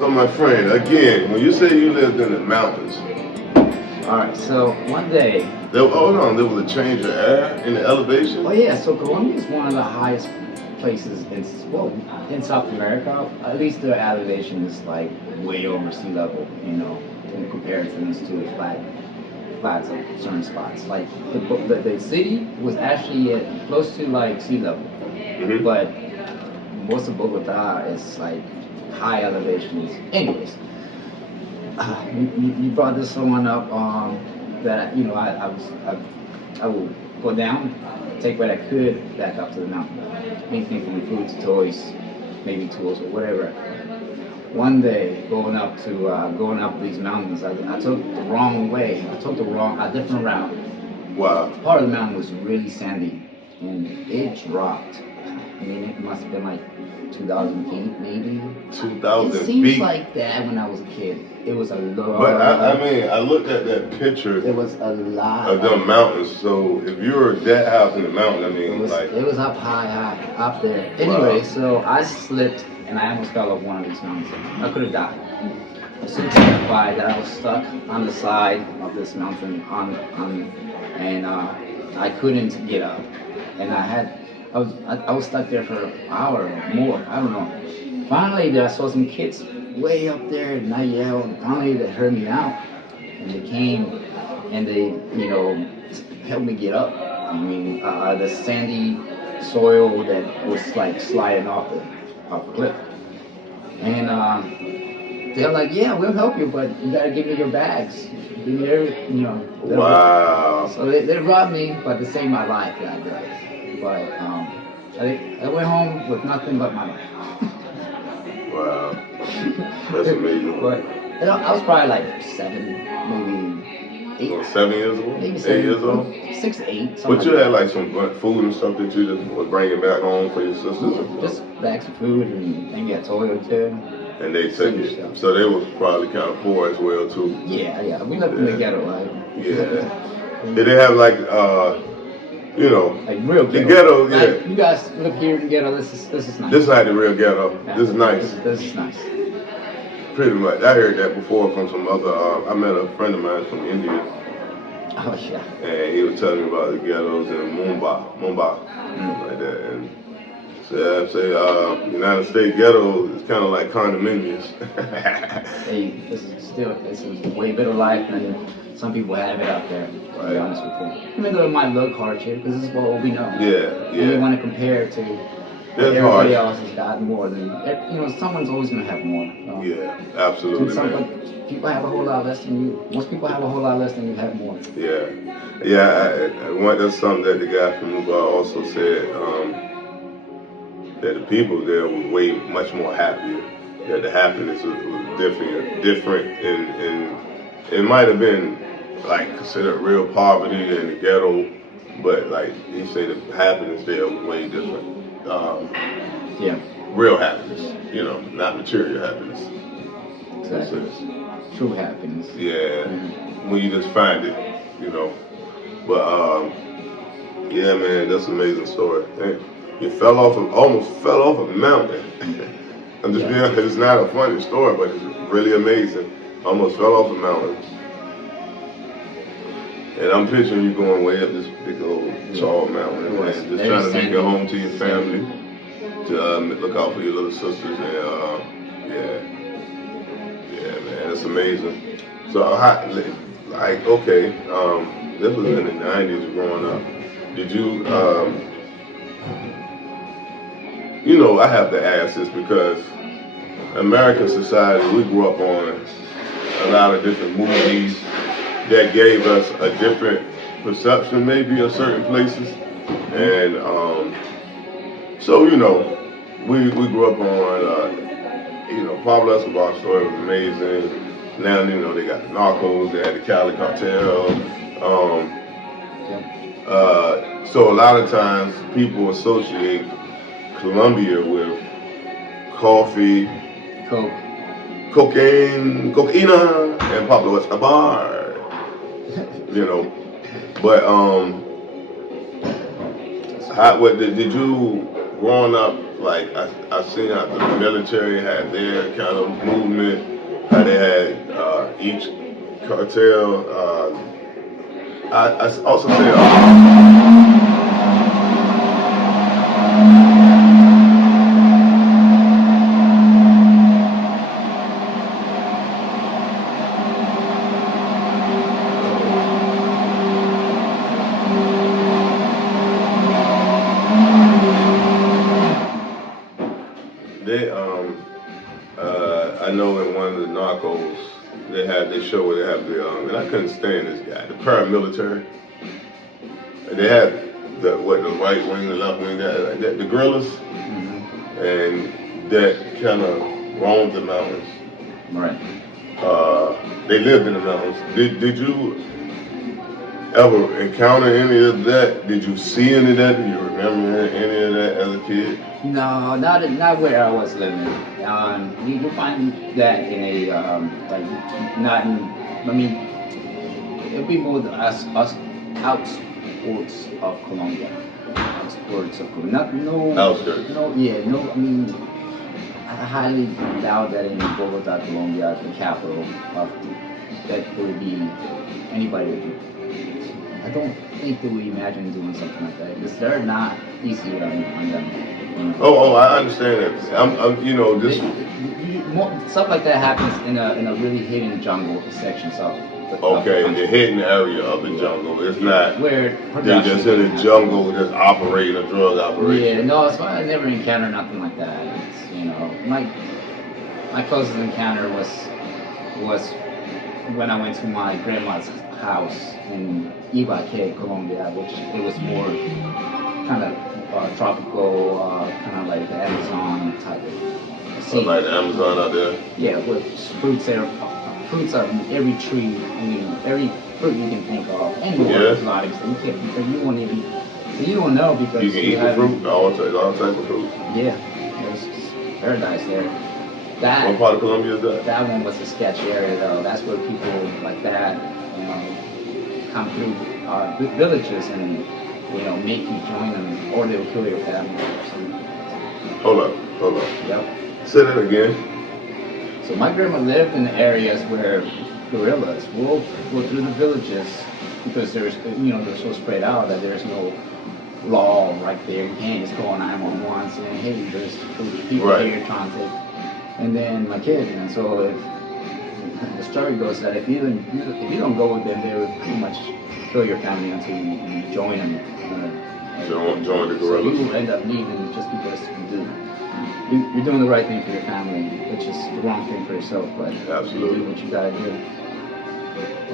So my friend, again, when you say you lived in the mountains, All right. So one day, hold on, there was a change of air in the elevation? oh yeah, so Colombia is one of the highest places in South America. At least the elevation is like way over sea level. In comparisons to flats of certain spots. Like the city was actually close to like sea level, Mm-hmm. but most of Bogota is like high elevations. Anyways, you brought this one up that I will go down, take what I could back up to the mountain, anything from food to toys, maybe tools or whatever. One day, going up these mountains, I took the wrong way. I took a different route. Wow. Part of the mountain was really sandy, and it dropped. I mean, it must have been like 2,000 feet, maybe. 2,000 It seems feet. like that when I was a kid. It was a lot. But I mean, I looked at that picture It was a lot of them mountains. So if you were that house in the mountain, I mean, it was up high, up there. Anyway, so I slipped and I almost fell off one of these mountains. I could have died. I was so terrified that I was stuck on the side of this mountain and I couldn't get up. And I was stuck there for an hour or more. I don't know. Finally, I saw some kids way up there, and I yelled. Finally, they heard me out, and they came and they, helped me get up. I mean, the sandy soil that was like sliding off the cliff, and they're like, "Yeah, we'll help you, but you gotta give me your bags, give me everything, wow. So they robbed me, but to save my life, that day. But I went home with nothing but my life. Wow. That's amazing. But I was probably like 7, maybe 8. Well, 7 years old? Maybe 8 years old? 6 to 8. But you had like some food and stuff that you just was bringing back home for your sisters? Yeah, just bags of food and maybe a toy or two. And they took it. So they was probably kind of poor as well too. Yeah. We lived in the ghetto, right? Yeah. Did they have like, like real ghetto? The ghetto, yeah. Like, you guys live here in the ghetto. This is nice. This is like the real ghetto. Yeah, this is nice. This is nice. Pretty much. I heard that before from some other. I met a friend of mine from India. Oh yeah. And he was telling me about the ghettos in Mumbai, something like that. And so I'd say United States ghetto is kind of like condominiums. Hey, this is way better life than some people have it out there. To be honest with you, even though it might look hardship, because this is what we know. Yeah. And we want to compare it to everybody else has got more than someone's always going to have more. Yeah, absolutely. People have a whole lot less than you. Most people have a whole lot less than you have more. Yeah. That's something that the guy from Mumbai also said. That the people there were way much more happier. That the happiness was different, and it might have been like considered real poverty in the ghetto, but like he said, the happiness there was way different. Real happiness, not material happiness. Exactly. True happiness. Yeah, when you just find it, But yeah, man, that's an amazing story. Man, you almost fell off a mountain. I'm just being honest, it's not a funny story, but it's really amazing. Almost fell off a mountain. And I'm picturing you going way up this big old tall mountain and just trying to make it home to your family, to look out for your little sisters. And yeah, man, that's amazing. So, this was in the 90s growing up. Did you, I have to ask this because American society, we grew up on a lot of different movies that gave us a different perception maybe of certain places. And so, we grew up on, Pablo Escobar's story was amazing. Now, they got Narcos, they had the Cali Cartel. So a lot of times people associate Colombia with coffee, cocaine, cocaina, and Pablo Escobar. But what did you growing up, like I seen how the military had their kind of movement, how they had each cartel. I also say. They I know in one of the Narcos they show where they have the and I couldn't stand this guy, the paramilitary. They had the right wing, the left wing, the guerrillas, and that kind of roamed the mountains. Right. They lived in the mountains. Did you ever encounter any of that? Did you see any of that? Do you remember any of that as a kid? No, not where I was living. You find that in a like not in. I mean, it'd be more us outskirts of Colombia. Outskirts of Colombia. Not no. Outskirts. No, yeah, no. I mean, I highly doubt that in Bogota, Colombia, the capital, that there would be anybody would do. I don't think they would imagine doing something like that because they're not easy on them. You know? Oh, I understand that. I'm you know, this. Stuff like that happens in a really hidden jungle sections of. Okay, in the hidden area of the jungle. It's not. Where They're just in the jungle, just operating a drug operation. Yeah, no, it's fine. I never encountered nothing like that. It's, you know, my closest encounter was when I went to my grandma's house in Ibaque, Colombia, which it was more kind of tropical, kind of like the Amazon type of scene. Like the Amazon out there? Yeah, with fruits there. Fruits are in every tree, I mean, every fruit you can think of. Anywhere, exotics. You won't even, you don't know because you can eat the fruit, all types of fruit. Yeah, it was just paradise there. That, what part of Colombia is that? That one was a sketchy area though. That's where people like that, you know, come through villages and, you know, make you join them or they'll kill your family or something. Hold up. Yep. Say that again. So my grandma lived in areas where guerrillas will go through the villages because there's, you know, they're so spread out that there's no law right there. You can't just call 911 saying, hey, there's people here trying to take. And then my kid, and so the story goes that if you don't go with them, they would pretty much kill your family until you join them. Join the guerrillas. So you will end up leaving just because you're doing the right thing for your family, which is the wrong thing for yourself, but absolutely. You do what you gotta do.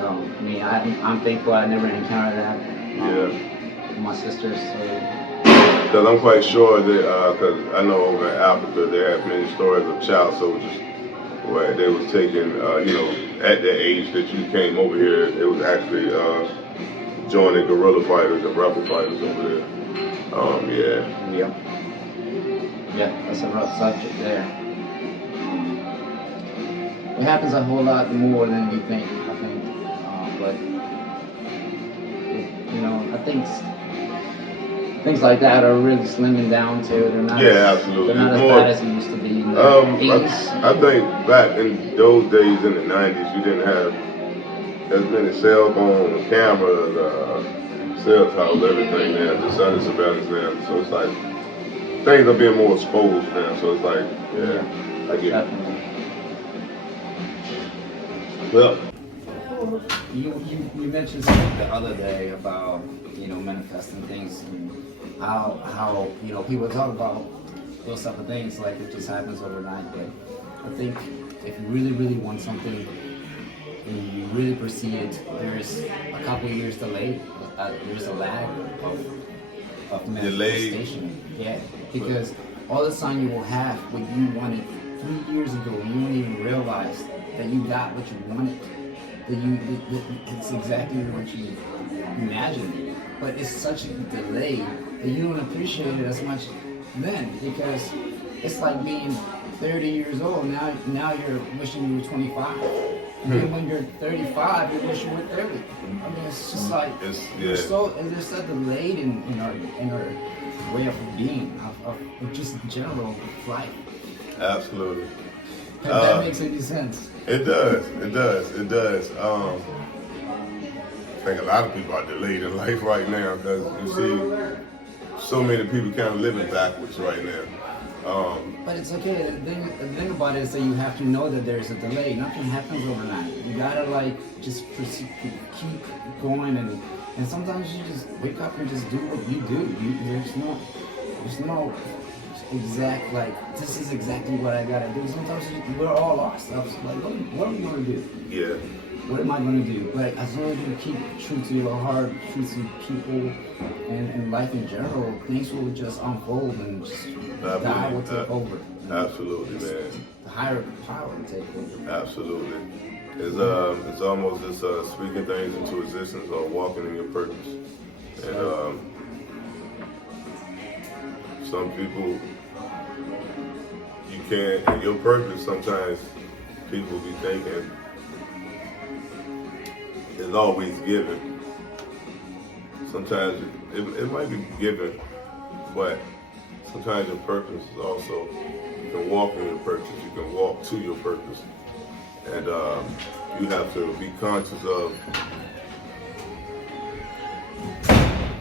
I mean, I'm thankful I never encountered that. Yeah. My sisters. Because I'm quite sure that, because I know over in Africa they have many stories of child soldiers where they was taken, you know, at the age that you came over here, it was actually joining guerrilla fighters and rebel fighters over there. Yeah, that's a rough subject there. It happens a whole lot more than you think, I think. But, you know, I think things like that are really slimming down too. They're not absolutely. They're not as bad as it used to be in the 80s. I think back in those days in the 90s, you didn't have as many cell phone cameras, cell towers, everything now, just under surveillance now. So it's like, things are being more exposed now, so it's like, I get Definitely. it. Well, you mentioned something the other day about, you know, manifesting things and how you know, people talk about those type of things like it just happens overnight, but I think if you really want something and you really pursue it, there's a couple years delayed. There's a lag of manifestation. Yeah, because all the time you will have what you wanted 3 years ago, you won't even realize that you got what you wanted. That it's exactly what you imagined. But it's such a delay that you don't appreciate it as much then, because it's like being 30 years old. Now you're wishing you were 25. And then when you're 35, you wish you were 30. I mean, it's just like there's so delayed in our way of being, of just general life. Absolutely. If that makes any sense. It does. It does. It does. I think a lot of people are delayed in life right now because you see so many people kind of living backwards right now. But it's okay. The thing about it is that you have to know that there's a delay. Nothing happens overnight. You gotta like just keep going, and sometimes you just wake up and just do what you do. There's no exact like this is exactly what I gotta do. Sometimes we're all lost. I was like, what are we gonna do? Yeah. What am I gonna do? But as long as you keep true to your heart, true to people, and life in general, things will just unfold and just God will take over. Absolutely, man. The higher power will take over. Absolutely. It's almost just speaking things into existence or walking in your purpose. And some people you can't. In your purpose, sometimes people be thinking it's always given. Sometimes it might be given, but sometimes your purpose is also, you can walk in your purpose, you can walk to your purpose. And you have to be conscious of,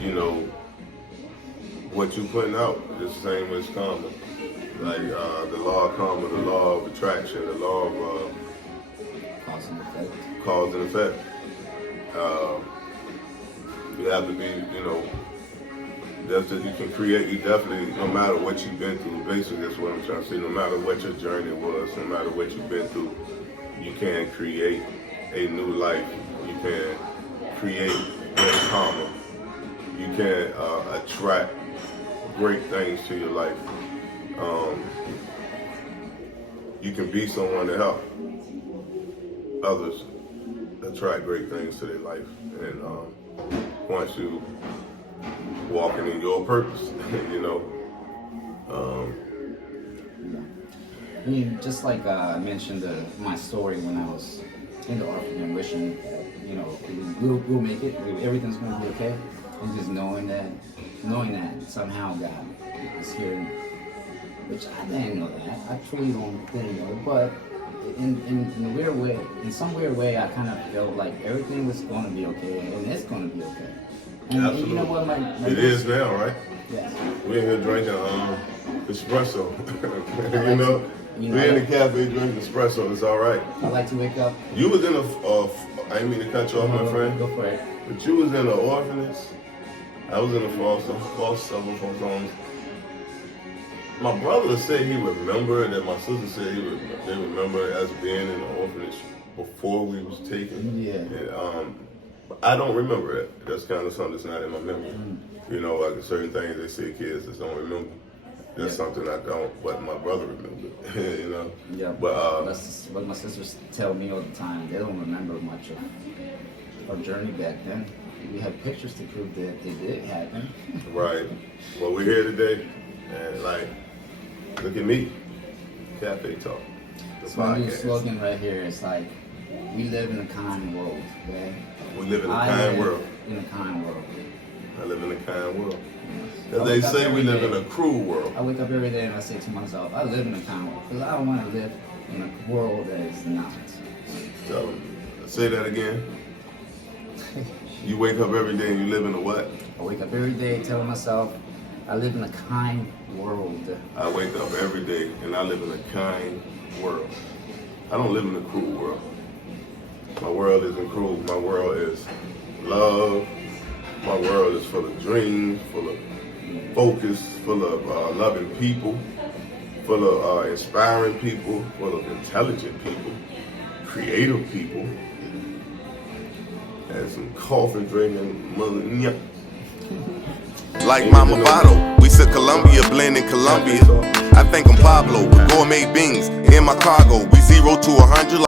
you know, what you're putting out. It's the same as karma. Like the law of karma, the law of attraction, the law of Cause and effect. Cause and effect. You have to be, you know, that's that you can create. You definitely, no matter what you've been through, basically that's what I'm trying to say. No matter what your journey was, no matter what you've been through, you can create a new life. You can create great karma. You can attract great things to your life. You can be someone to help others attract great things to their life. And once you walking in your purpose, you know. I mean, just like I mentioned my story when I was in the orphanage, wishing that, you know, we'll make it, everything's going to be okay, and just knowing that somehow God is here, which I didn't know that. I truly didn't know, but in a weird way, in some weird way, I kind of felt like everything was going to be okay, and it's going to be okay. And Absolutely. you know what, it is now, right? Yes. We're here drinking espresso. You know, we're in the cafe drinking espresso. It's all right. I like to wake up. You was in I didn't mean to cut you off, my friend. Go for it. But you was in an orphanage. I was in a foster homes. My brother said he remembered, and my sister said they remember us being in the orphanage before we was taken. Yeah. And, I don't remember it. That's kind of something that's not in my memory. You know, like certain things they say kids just don't remember. That's something I don't, but my brother remembered. You know. Yeah. But that's what my sisters tell me all the time. They don't remember much of our journey back then. We have pictures to prove that it did happen. Right. Well, we're here today, and like, look at me, Cafe Talk. So my new slogan right here is like, we live in a kind world, okay? We live in a kind world. In a kind world. I live in a kind world. Yes. Because they say we live in a cruel world. I wake up every day and I say to myself, I live in a kind world. Because I don't want to live in a world that is not. So, say that again. You wake up every day and you live in a what? I wake up every day telling myself, I live in a kind world. I wake up every day and I live in a kind world. I don't live in a cruel world. My world isn't cruel. My world is love. My world is full of dreams, full of focus, full of loving people, full of inspiring people, full of intelligent people, creative people, and some coffee drinking mother. Like Mama Bottle, we took Columbia, blend in Colombia. I think I'm Pablo with gourmet beans in my cargo. We 0 to 100.